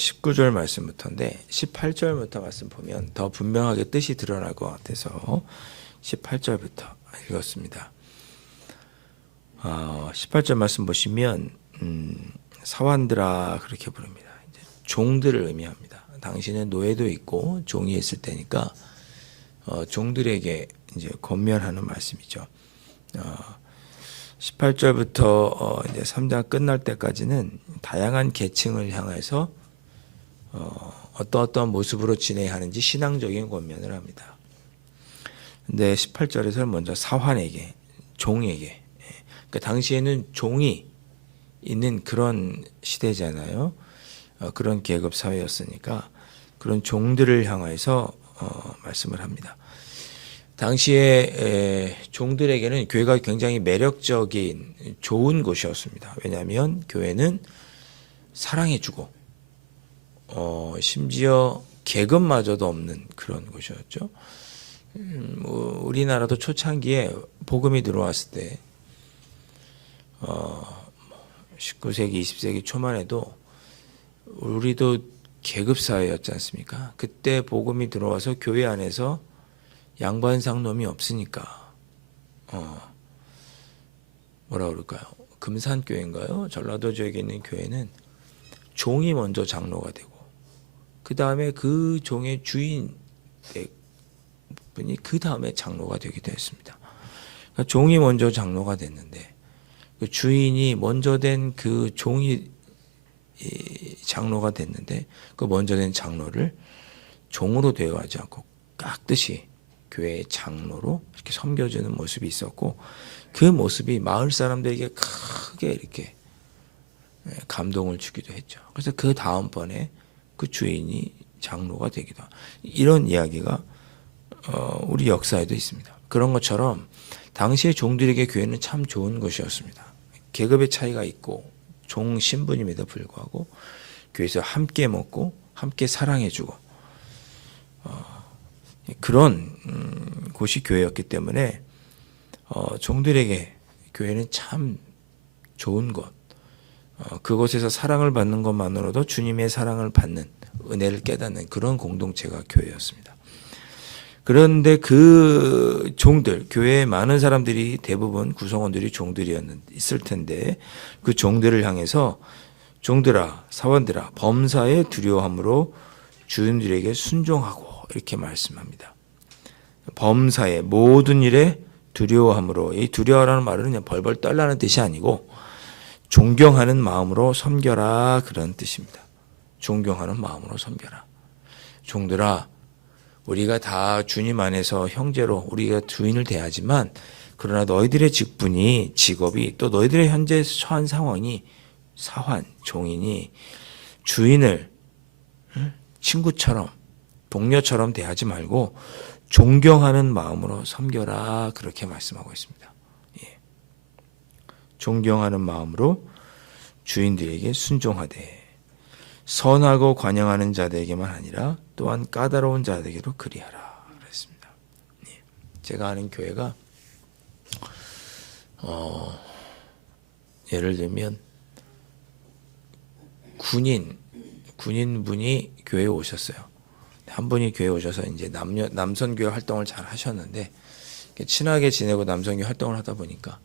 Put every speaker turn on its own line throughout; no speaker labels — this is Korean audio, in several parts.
19절 말씀부터인데 18절부터 말씀 보면 더 분명하게 뜻이 드러날 것 같아서 18절부터 읽었습니다. 어, 18절 말씀 보시면 음, 사환들아 그렇게 부릅니다. 종들을 의미합니다. 당신은 노예도 있고 종이 있을 때니까 어, 종들에게 이제 권면하는 말씀이죠. 어, 18절부터 어 이제 3장 끝날 때까지는 다양한 계층을 향해서 어 어떤 모습으로 지내야 하는지 신앙적인 권면을 합니다. 근데 18절에서는 먼저 사환에게 종에게 예. 그러니까 당시에는 종이 있는 그런 시대잖아요. 어 그런 계급 사회였으니까 그런 종들을 향해서 어 말씀을 합니다. 당시에 에, 종들에게는 교회가 굉장히 매력적인 좋은 곳이었습니다. 왜냐하면 교회는 사랑해주고 어, 심지어 계급마저도 없는 그런 곳이었죠. 음, 뭐 우리나라도 초창기에 복음이 들어왔을 때 어, 19세기, 20세기 초반에도 우리도 계급 사회였지 않습니까? 그때 복음이 들어와서 교회 안에서 양반상 놈이 없으니까 어 뭐라 그럴까요? 금산교회인가요? 전라도 지역에 있는 교회는 종이 먼저 장로가 되고 그 다음에 그 종의 주인 분이 그 다음에 장로가 되기도 했습니다. 그러니까 종이 먼저 장로가 됐는데 그 주인이 먼저 된 그 종이 이 장로가 됐는데 그 먼저 된 장로를 종으로 대우하지 않고 깍듯이 교회의 장로로 이렇게 섬겨주는 모습이 있었고 그 모습이 마을 사람들에게 크게 이렇게 예, 감동을 주기도 했죠. 그래서 그 다음번에 그 주인이 장로가 되기도 하고 이런 이야기가 어, 우리 역사에도 있습니다. 그런 것처럼 당시의 종들에게 교회는 참 좋은 것이었습니다. 계급의 차이가 있고 종 신분임에도 불구하고 교회에서 함께 먹고 함께 사랑해주고 그런 음, 곳이 교회였기 때문에 어, 종들에게 교회는 참 좋은 곳. 어, 그곳에서 사랑을 받는 것만으로도 주님의 사랑을 받는 은혜를 깨닫는 그런 공동체가 교회였습니다. 그런데 그 종들, 교회에 많은 사람들이 대부분 구성원들이 종들이었는 있을 텐데 그 종들을 향해서 종들아, 사원들아, 범사에 두려워함으로 주인들에게 순종하고 이렇게 말씀합니다. 범사에 모든 일에 두려워함으로 이 두려워라는 말은 그냥 벌벌 떨라는 뜻이 아니고 존경하는 마음으로 섬겨라 그런 뜻입니다. 존경하는 마음으로 섬겨라. 종들아 우리가 다 주님 안에서 형제로 우리가 주인을 대하지만 그러나 너희들의 직분이 직업이 또 너희들의 현재 처한 상황이 사환 종인이 주인을 친구처럼 동료처럼 대하지 말고 존경하는 마음으로 섬겨라 그렇게 말씀하고 있습니다. 예. 존경하는 마음으로 주인들에게 순종하되 선하고 관영하는 자들에게만 아니라 또한 까다로운 자들에게도 그리하라 그랬습니다. 예. 제가 아는 교회가 어, 예를 들면 군인 군인 분이 교회에 오셨어요. 한 분이 교회 에 오셔서 이제 남녀 남선교회 활동을 잘 하셨는데 친하게 지내고 남선교회 활동을 하다 보니까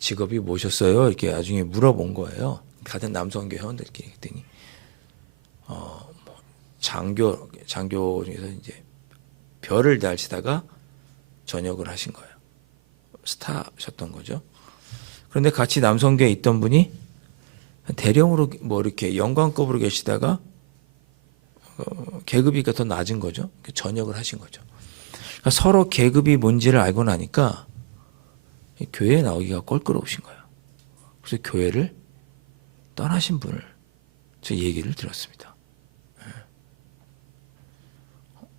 직업이 뭐셨어요? 이렇게 나중에 물어본 거예요. 같은 남선교 회원들끼리 그랬더니 어, 뭐 장교 장교 중에서 이제 별을 달치다가 전역을 하신 거예요. 스타셨던 거죠. 그런데 같이 남성교에 있던 분이 대령으로 뭐 이렇게 영광급으로 계시다가 어, 계급이 더 낮은 거죠. 전역을 하신 거죠. 그러니까 서로 계급이 뭔지를 알고 나니까 교회에 나오기가 껄끄러우신 거예요. 그래서 교회를 떠나신 분을 저 얘기를 들었습니다.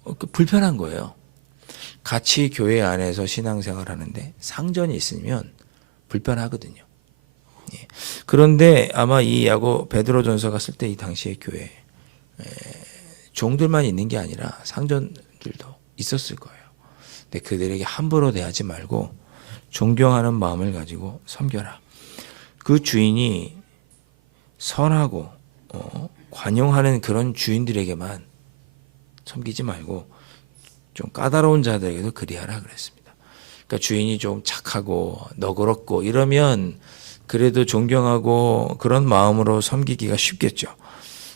어, 그 불편한 거예요. 같이 교회 안에서 신앙생활 하는데 상전이 있으면 불편하거든요. 예. 그런데 아마 이 야고 베드로 전서 갔을 때이 당시의 교회 종들만 있는 게 아니라 상전들도 있었을 거예요. 근데 그들에게 함부로 대하지 말고 존경하는 마음을 가지고 섬겨라. 그 주인이 선하고 어, 관용하는 그런 주인들에게만 섬기지 말고 좀 까다로운 자들에게도 그리하라 그랬습니다. 그러니까 주인이 좀 착하고 너그럽고 이러면 그래도 존경하고 그런 마음으로 섬기기가 쉽겠죠.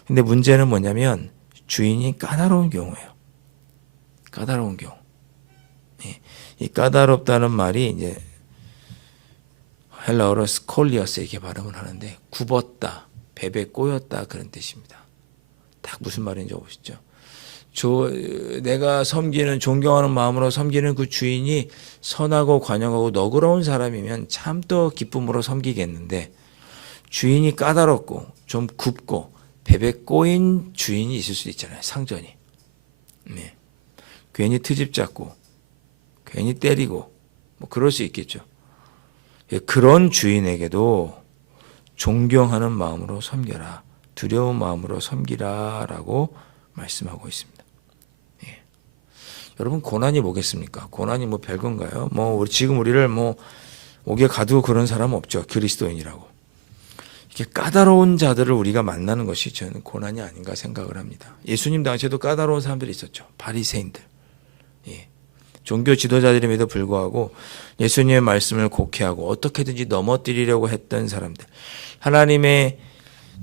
근데 문제는 뭐냐면 주인이 까다로운 경우예요. 까다로운 경우. 예. 이 까다롭다는 말이 이제 헬라어로 스콜리어스 이렇게 발음을 하는데 굽었다, 베베 꼬였다 그런 뜻입니다. 딱 무슨 말인지 보시죠. 저 내가 섬기는 존경하는 마음으로 섬기는 그 주인이 선하고 관용하고 너그러운 사람이면 참 또 기쁨으로 섬기겠는데 주인이 까다롭고 좀 굽고 베베 꼬인 주인이 있을 수 있잖아요. 상전이. 네. 괜히 트집 잡고 괜히 때리고 뭐 그럴 수 있겠죠. 예, 그런 주인에게도 존경하는 마음으로 섬겨라. 두려운 마음으로 섬기라라고 말씀하고 있습니다. 예. 여러분 고난이 뭐겠습니까? 고난이 뭐 별건가요? 뭐 우리 지금 우리를 뭐 옥에 가두고 그런 사람 없죠. 그리스도인이라고. 이렇게 까다로운 자들을 우리가 만나는 것이 저는 고난이 아닌가 생각을 합니다. 예수님 당시에도 까다로운 사람들이 있었죠. 바리새인들. 예. 종교 지도자들임에도 불구하고 예수님의 말씀을 곡해하고 어떻게든지 넘어뜨리려고 했던 사람들. 하나님의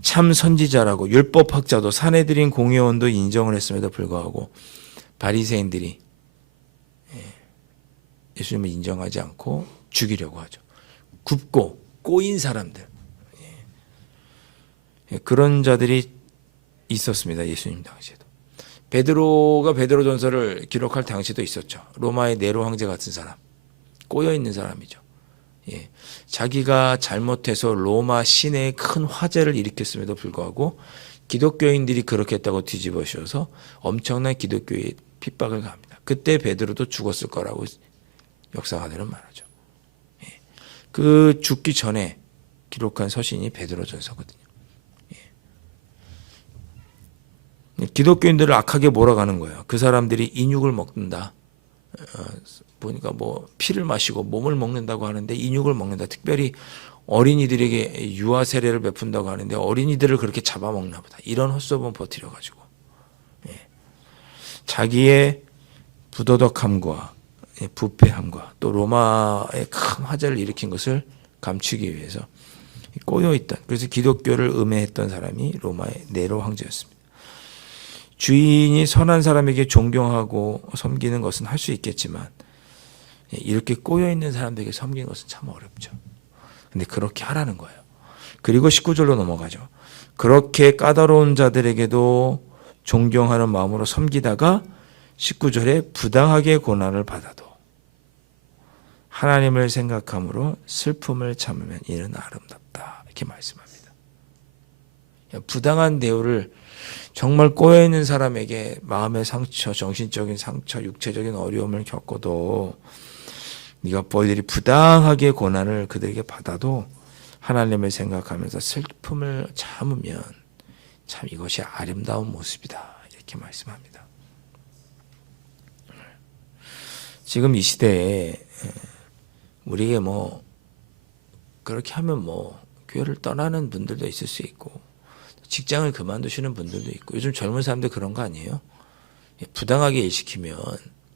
참 선지자라고 율법학자도 사내들인 공의원도 인정을 했음에도 불구하고 바리새인들이 예, 예수님을 인정하지 않고 죽이려고 하죠. 굽고 꼬인 사람들. 예, 그런 자들이 있었습니다. 예수님 당시에도. 베드로가 베드로 전서를 기록할 당시도 있었죠. 로마의 네로 황제 같은 사람. 꼬여 있는 사람이죠. 예. 자기가 잘못해서 로마 시내에 큰 화재를 일으켰음에도 불구하고 기독교인들이 그렇게 했다고 뒤집어 씌워서 엄청난 기독교의 핍박을 가합니다. 그때 베드로도 죽었을 거라고 역사가들은 말하죠. 예. 그 죽기 전에 기록한 서신이 베드로 전서거든요. 예. 기독교인들을 악하게 몰아가는 거예요. 그 사람들이 인육을 먹는다. 어, 보니까 뭐 피를 마시고 몸을 먹는다고 하는데 인육을 먹는다. 특별히 어린이들에게 유아 세례를 베푼다고 하는데 어린이들을 그렇게 잡아먹나 보다. 이런 헛소문 버티려 가지고 예. 자기의 부도덕함과 예, 부패함과 또 로마의 큰 화재를 일으킨 것을 감추기 위해서 꼬여 있던 그래서 기독교를 음해했던 사람이 로마의 네로 황제였습니다. 주인이 선한 사람에게 존경하고 섬기는 것은 할 수 있겠지만 예, 이렇게 꼬여 있는 사람들에게 섬기는 것은 참 어렵죠. 근데 그렇게 하라는 거예요. 그리고 19절로 넘어가죠. 그렇게 까다로운 자들에게도 존경하는 마음으로 섬기다가 19절에 부당하게 고난을 받아도 하나님을 생각함으로 슬픔을 참으면 이는 아름답다. 이렇게 말씀합니다. 부당한 대우를 정말 꼬여 있는 사람에게 마음의 상처, 정신적인 상처, 육체적인 어려움을 겪어도 네가 너희들이 부당하게 고난을 그들에게 받아도 하나님을 생각하면서 슬픔을 참으면 참 이것이 아름다운 모습이다. 이렇게 말씀합니다. 지금 이 시대에 우리에게 뭐 그렇게 하면 뭐 교회를 떠나는 분들도 있을 수 있고 직장을 그만두시는 분들도 있고 요즘 젊은 사람들 그런 거 아니에요? 예, 부당하게 일 시키면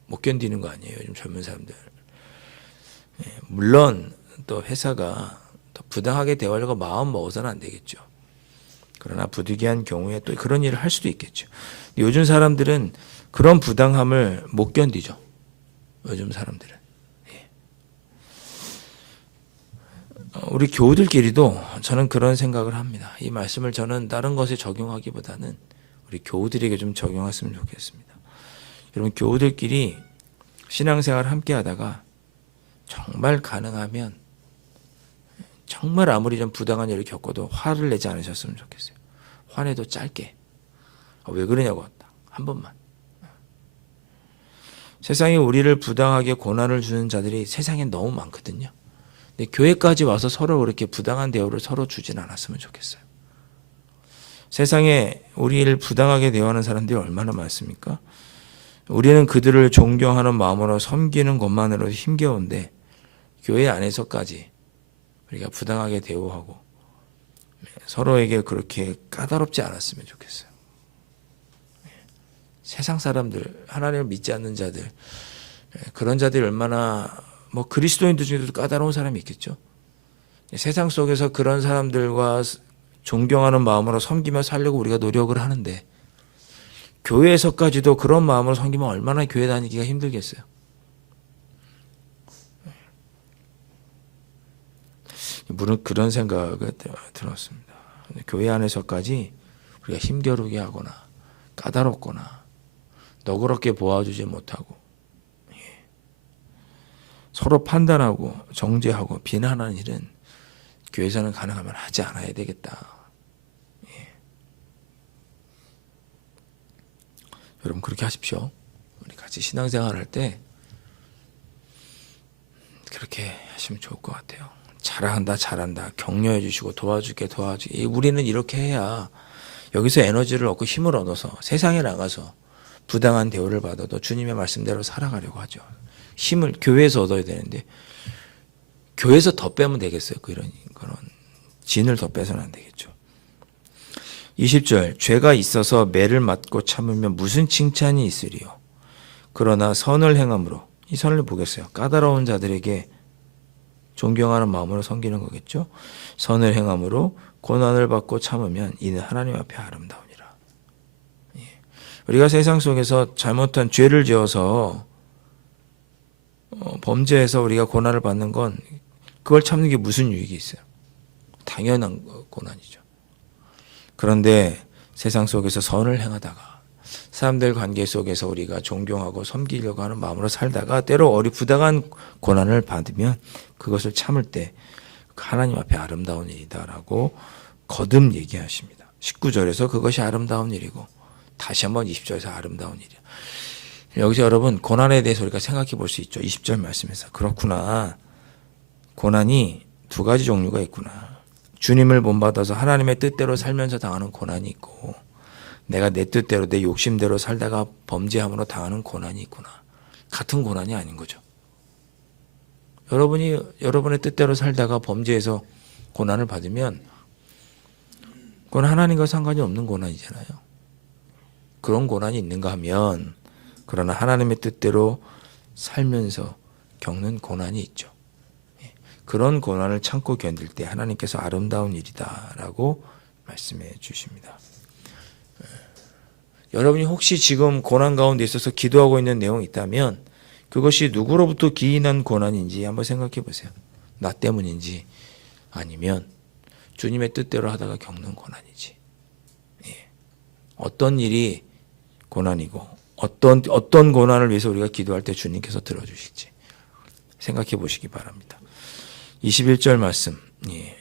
못 견디는 거 아니에요? 요즘 젊은 사람들. 예, 물론 또 회사가 또 부당하게 대하려고 마음 먹어서는 안 되겠죠. 그러나 부득이한 경우에 또 그런 일을 할 수도 있겠죠. 요즘 사람들은 그런 부당함을 못 견디죠. 요즘 사람들은. 예. 어, 우리 교우들끼리도 저는 그런 생각을 합니다. 이 말씀을 저는 다른 것에 적용하기보다는 우리 교우들에게 좀 적용했으면 좋겠습니다. 여러분 교우들끼리 신앙생활 함께 하다가 정말 가능하면 정말 아무리 좀 부당한 일을 겪어도 화를 내지 않으셨으면 좋겠어요. 화내도 짧게. 아, 왜 그러냐고 한 번만. 세상에 우리를 부당하게 고난을 주는 자들이 세상에 너무 많거든요. 근데 교회까지 와서 서로 그렇게 부당한 대우를 서로 주진 않았으면 좋겠어요. 세상에 우리를 부당하게 대하는 사람들이 얼마나 많습니까? 우리는 그들을 존경하는 마음으로 섬기는 것만으로도 힘겨운데 교회 안에서까지 우리가 부당하게 대우하고 서로에게 그렇게 까다롭지 않았으면 좋겠어요. 세상 사람들, 하나님을 믿지 않는 자들, 그런 자들이 얼마나 뭐 그리스도인들 중에도 까다로운 사람이 있겠죠. 세상 속에서 그런 사람들과 존경하는 마음으로 섬기며 살려고 우리가 노력을 하는데 교회에서까지도 그런 마음으로 섬기면 얼마나 교회 다니기가 힘들겠어요. 물론 그런 생각을 들었습니다. 교회 안에서까지 우리가 힘겨루게 하거나 까다롭거나 너그럽게 보아주지 못하고 예. 서로 판단하고 정죄하고 비난하는 일은 교회에서는 가능하면 하지 않아야 되겠다. 예. 여러분 그렇게 하십시오. 우리 같이 신앙생활 할때 그렇게 하시면 좋을 것 같아요. 잘한다, 잘한다. 격려해 주시고 도와줄게, 도와주게. 우리는 이렇게 해야 여기서 에너지를 얻고 힘을 얻어서 세상에 나가서 부당한 대우를 받아도 주님의 말씀대로 살아가려고 하죠. 힘을 교회에서 얻어야 되는데 교회에서 더 빼면 되겠어요. 그런 그런 진을 더 빼서는 안 되겠죠. 20절 죄가 있어서 매를 맞고 참으면 무슨 칭찬이 있으리요. 그러나 선을 행함으로 이 선을 보겠어요. 까다로운 자들에게 존경하는 마음으로 섬기는 거겠죠. 선을 행함으로 고난을 받고 참으면 이는 하나님 앞에 아름다우니라. 예. 우리가 세상 속에서 잘못한 죄를 지어서 어, 범죄해서 우리가 고난을 받는 건 그걸 참는 게 무슨 유익이 있어요? 당연한 고난이죠. 그런데 세상 속에서 선을 행하다가 사람들 관계 속에서 우리가 존경하고 섬기려고 하는 마음으로 살다가 때로 어리 부당한 고난을 받으면 그것을 참을 때 하나님 앞에 아름다운 일이다라고 거듭 얘기하십니다. 19절에서 그것이 아름다운 일이고 다시 한번 20절에서 아름다운 일이야. 여기서 여러분 고난에 대해서 우리가 생각해 볼 수 있죠. 20절 말씀에서 그렇구나. 고난이 두 가지 종류가 있구나. 주님을 본받아서 하나님의 뜻대로 살면서 당하는 고난이 있고 내가 내 뜻대로 내 욕심대로 살다가 범죄함으로 당하는 고난이 있구나. 같은 고난이 아닌 거죠. 여러분이 여러분의 뜻대로 살다가 범죄해서 고난을 받으면 그건 하나님과 상관이 없는 고난이잖아요. 그런 고난이 있는가 하면 그러나 하나님의 뜻대로 살면서 겪는 고난이 있죠. 예. 그런 고난을 참고 견딜 때 하나님께서 아름다운 일이다라고 말씀해 주십니다. 여러분이 혹시 지금 고난 가운데 있어서 기도하고 있는 내용이 있다면 그것이 누구로부터 기인한 고난인지 한번 생각해 보세요. 나 때문인지 아니면 주님의 뜻대로 하다가 겪는 고난이지. 예. 어떤 일이 고난이고 어떤 어떤 고난을 위해서 우리가 기도할 때 주님께서 들어주실지 생각해 보시기 바랍니다. 21절 말씀. 예.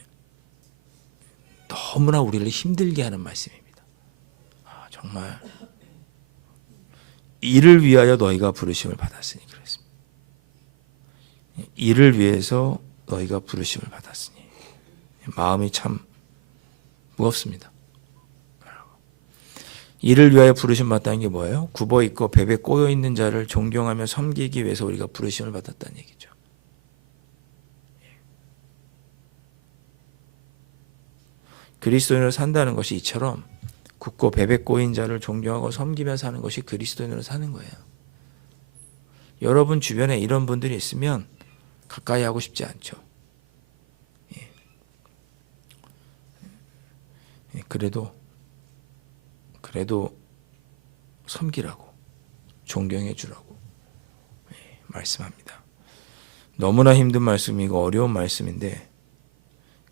너무나 우리를 힘들게 하는 말씀입니다. 아, 정말 이를 위하여 너희가 부르심을 받았으니 그랬습니다. 이를 위해서 너희가 부르심을 받았으니 마음이 참 무겁습니다. 이를 위하여 부르심 받다는 게 뭐예요? 굽어 있고 배배 꼬여 있는 자를 존경하며 섬기기 위해서 우리가 부르심을 받았다는 얘기죠. 그리스도인으로 산다는 것이 이처럼 굳고 베베 꼬인 자를 존경하고 섬기며 사는 것이 그리스도인으로 사는 거예요. 여러분 주변에 이런 분들이 있으면 가까이 하고 싶지 않죠. 예. 예, 그래도 그래도 섬기라고 존경해 주라고 예, 말씀합니다. 너무나 힘든 말씀이고 어려운 말씀인데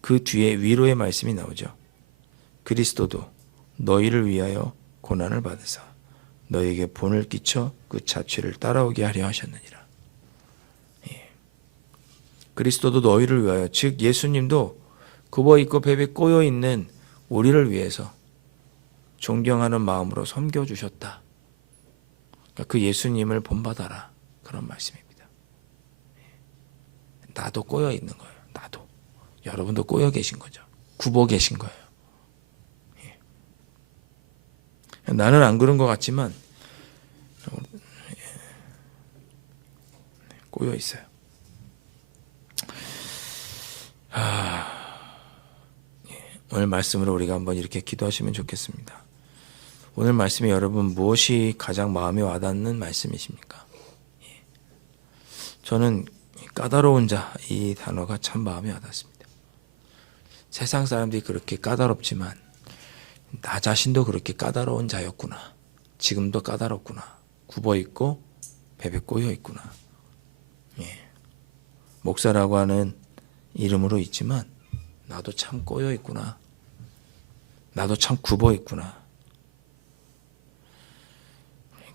그 뒤에 위로의 말씀이 나오죠. 그리스도도 너희를 위하여 고난을 받으사 너에게 본을 끼쳐 그 자취를 따라오게 하려 하셨느니라. 예. 그리스도도 너희를 위하여 즉 예수님도 굽어 있고 배에 꼬여 있는 우리를 위해서 존경하는 마음으로 섬겨 주셨다. 그러니까 그 예수님을 본받아라 그런 말씀입니다. 예. 나도 꼬여 있는 거예요. 나도 여러분도 꼬여 계신 거죠. 굽어 계신 거예요. 나는 안 그런 것 같지만 꼬여 있어요. 아, 예. 오늘 말씀으로 우리가 한번 이렇게 기도하시면 좋겠습니다. 오늘 말씀에 여러분 무엇이 가장 마음에 와닿는 말씀이십니까? 예. 저는 까다로운 자 이 단어가 참 마음에 와닿습니다. 세상 사람들이 그렇게 까다롭지만 나 자신도 그렇게 까다로운 자였구나. 지금도 까다롭구나. 굽어 있고 베베 꼬여 있구나. 예. 목사라고 하는 이름으로 있지만 나도 참 꼬여 있구나. 나도 참 굽어 있구나.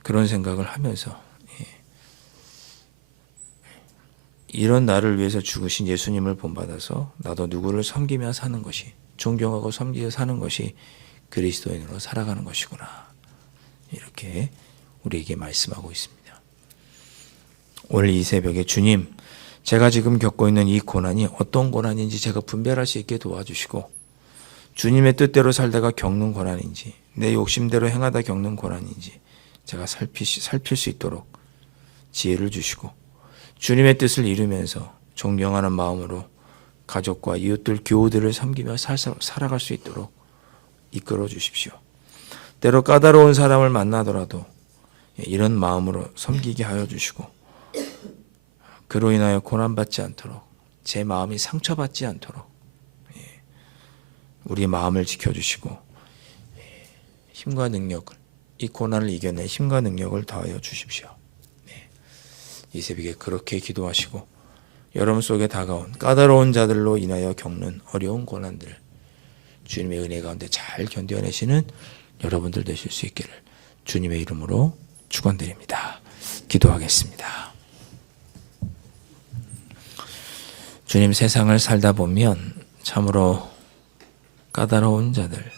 그런 생각을 하면서 예. 이런 나를 위해서 죽으신 예수님을 본받아서 나도 누구를 섬기며 사는 것이 존경하고 섬기며 사는 것이 그리스도인으로 살아가는 것이구나. 이렇게 우리에게 말씀하고 있습니다. 오늘 이 새벽에 주님, 제가 지금 겪고 있는 이 고난이 어떤 고난인지 제가 분별할 수 있게 도와주시고 주님의 뜻대로 살다가 겪는 고난인지 내 욕심대로 행하다 겪는 고난인지 제가 살피, 살필 수 있도록 지혜를 주시고 주님의 뜻을 이루면서 존경하는 마음으로 가족과 이웃들, 교우들을 섬기며 살, 살아갈 수 있도록 이끌어 주십시오. 때로 까다로운 사람을 만나더라도 이런 마음으로 섬기게 하여 주시고 그로 인하여 고난받지 않도록 제 마음이 상처받지 않도록 예, 우리 마음을 지켜주시고 예, 힘과 능력을 이 고난을 이겨낼 힘과 능력을 더하여 주십시오. 네. 이 새벽에 그렇게 기도하시고 여러분 속에 다가온 까다로운 자들로 인하여 겪는 어려운 고난들 주님의 은혜 가운데 잘 견뎌내시는 여러분들 되실 수 있기를 주님의 이름으로 축원드립니다. 기도하겠습니다. 주님 세상을 살다 보면 참으로 까다로운 자들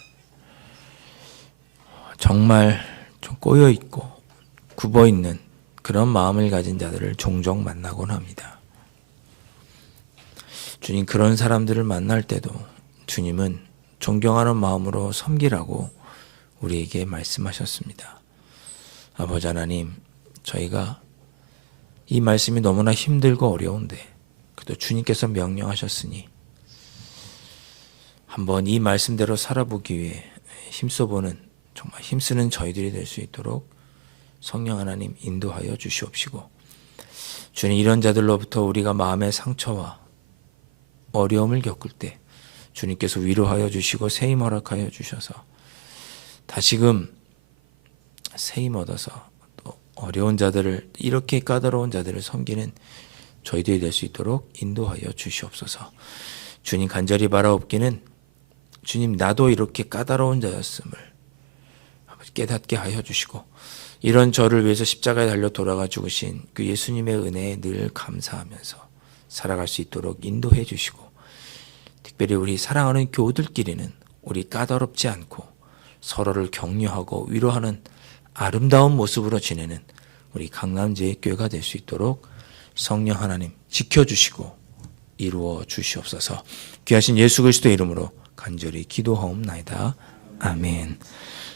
정말 좀 꼬여 있고 굽어 있는 그런 마음을 가진 자들을 종종 만나곤 합니다. 주님 그런 사람들을 만날 때도 주님은 존경하는 마음으로 섬기라고 우리에게 말씀하셨습니다. 아버지 하나님, 저희가 이 말씀이 너무나 힘들고 어려운데 그래도 주님께서 명령하셨으니 한번 이 말씀대로 살아보기 위해 힘써보는 정말 힘쓰는 저희들이 될 수 있도록 성령 하나님 인도하여 주시옵시고 주님 이런 자들로부터 우리가 마음의 상처와 어려움을 겪을 때 주님께서 위로하여 주시고 세임 허락하여 주셔서 다시금 세임 얻어서 또 어려운 자들을 이렇게 까다로운 자들을 섬기는 저희들이 될 수 있도록 인도하여 주시옵소서. 주님 간절히 바라옵기는 주님 나도 이렇게 까다로운 자였음을 깨닫게 하여 주시고 이런 저를 위해서 십자가에 달려 돌아가 죽으신 그 예수님의 은혜에 늘 감사하면서 살아갈 수 있도록 인도해 주시고 특별히 우리 사랑하는 교우들끼리는 우리 까다롭지 않고 서로를 격려하고 위로하는 아름다운 모습으로 지내는 우리 강남제의 교회가 될 수 있도록 성령 하나님 지켜주시고 이루어 주시옵소서 귀하신 예수 그리스도 이름으로 간절히 기도하옵나이다. 아멘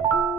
you